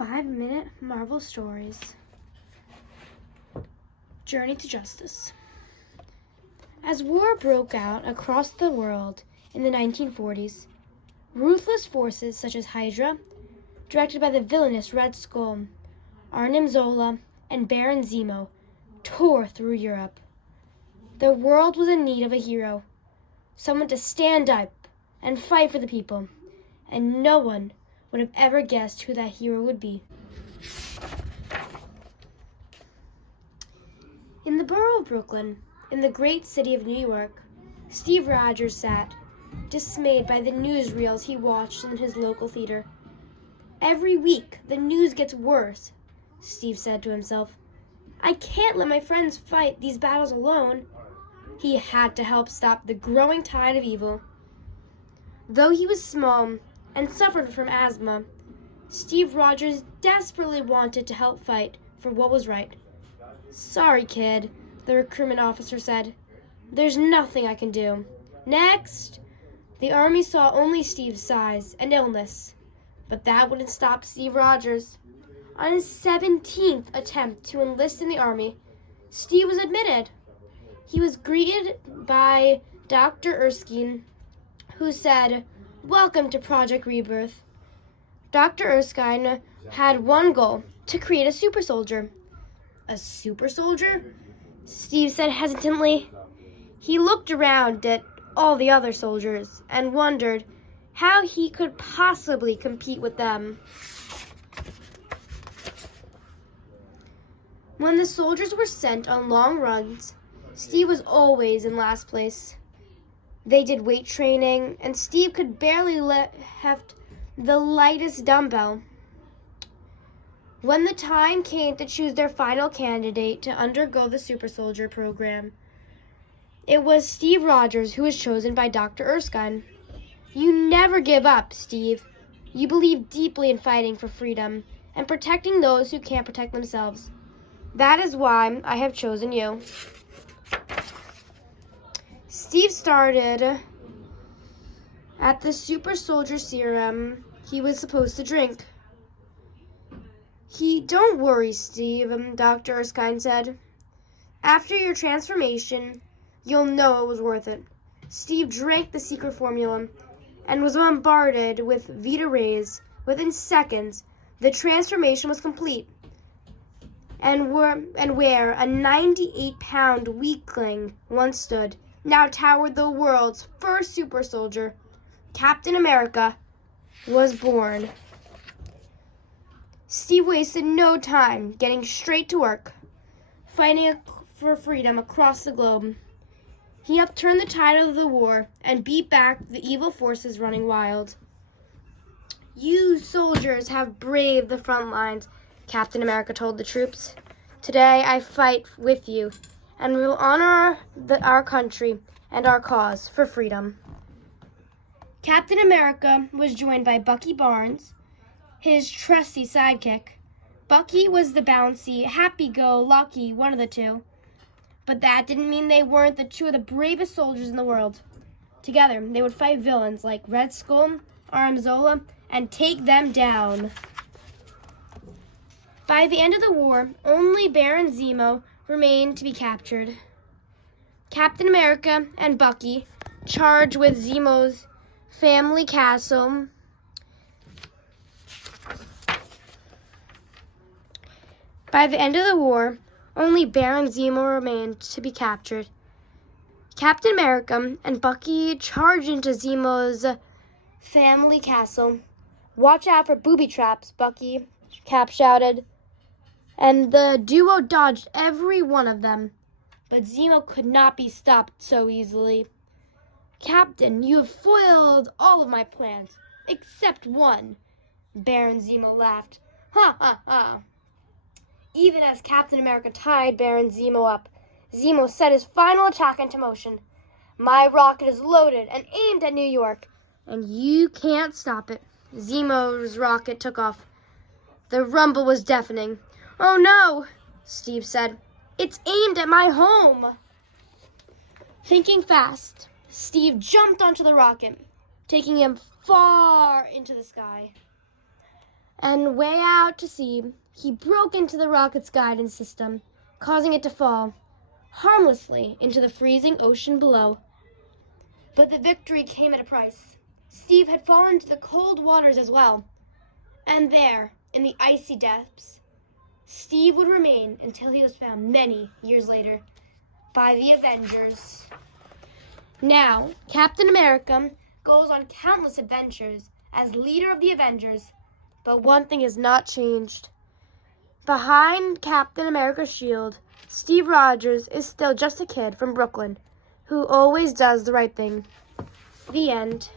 5-minute Marvel Stories. Journey to Justice. As war broke out across the world in the 1940s, ruthless forces such as Hydra, directed by the villainous Red Skull, Arnim Zola, and Baron Zemo, tore through Europe. The world was in need of a hero, someone to stand up and fight for the people, and no one would have ever guessed who that hero would be. In the borough of Brooklyn, in the great city of New York, Steve Rogers sat, dismayed by the newsreels he watched in his local theater. "Every week, the news gets worse," Steve said to himself. "I can't let my friends fight these battles alone." He had to help stop the growing tide of evil. Though he was small and suffered from asthma, Steve Rogers desperately wanted to help fight for what was right. "Sorry, kid," the recruitment officer said. "There's nothing I can do." Next! The army saw only Steve's size and illness, but that wouldn't stop Steve Rogers. On his 17th attempt to enlist in the army, Steve was admitted. He was greeted by Dr. Erskine, who said, "Welcome to Project Rebirth." Dr. Erskine had one goal: to create a super soldier. "A super soldier?" Steve said hesitantly. He looked around at all the other soldiers and wondered how he could possibly compete with them. When the soldiers were sent on long runs, Steve was always in last place. They did weight training, and Steve could barely lift the lightest dumbbell. When the time came to choose their final candidate to undergo the super soldier program, it was Steve Rogers who was chosen by Dr. Erskine. "You never give up, Steve. You believe deeply in fighting for freedom and protecting those who can't protect themselves. That is why I have chosen you." Steve started at the super soldier serum he was supposed to drink. "Don't worry, Steve," Dr. Erskine said. "After your transformation, you'll know it was worth it." Steve drank the secret formula and was bombarded with Vita rays. Within seconds, the transformation was complete. And where a 98-pound weakling once stood, now towered the world's first super soldier. Captain America was born. Steve wasted no time getting straight to work, fighting for freedom across the globe. He helped turn the tide of the war and beat back the evil forces running wild. "You soldiers have braved the front lines," Captain America told the troops. "Today I fight with you, and we will honor our country and our cause for freedom." Captain America was joined by Bucky Barnes, his trusty sidekick. Bucky was the bouncy, happy-go-lucky one of the two. But that didn't mean they weren't the two of the bravest soldiers in the world. Together, they would fight villains like Red Skull, Arnim Zola, and take them down. By the end of the war, only Baron Zemo remained to be captured. Captain America and Bucky, charged with Zemo's family castle, By the end of the war, only Baron Zemo remained to be captured. Captain America and Bucky charged into Zemo's family castle. "Watch out for booby traps," Bucky, Cap shouted. And the duo dodged every one of them. But Zemo could not be stopped so easily. "Captain, you have foiled all of my plans, except one." Baron Zemo laughed. "Ha ha ha." Even as Captain America tied Baron Zemo up, Zemo set his final attack into motion. "My rocket is loaded and aimed at New York, and you can't stop it." Zemo's rocket took off. The rumble was deafening. "Oh no," Steve said. "It's aimed at my home." Thinking fast, Steve jumped onto the rocket, taking him far into the sky. And way out to sea, he broke into the rocket's guidance system, causing it to fall harmlessly into the freezing ocean below. But the victory came at a price. Steve had fallen to the cold waters as well. And there, in the icy depths, Steve would remain until he was found many years later by the Avengers. Now, Captain America goes on countless adventures as leader of the Avengers, but one thing has not changed. Behind Captain America's shield, Steve Rogers is still just a kid from Brooklyn who always does the right thing. The end.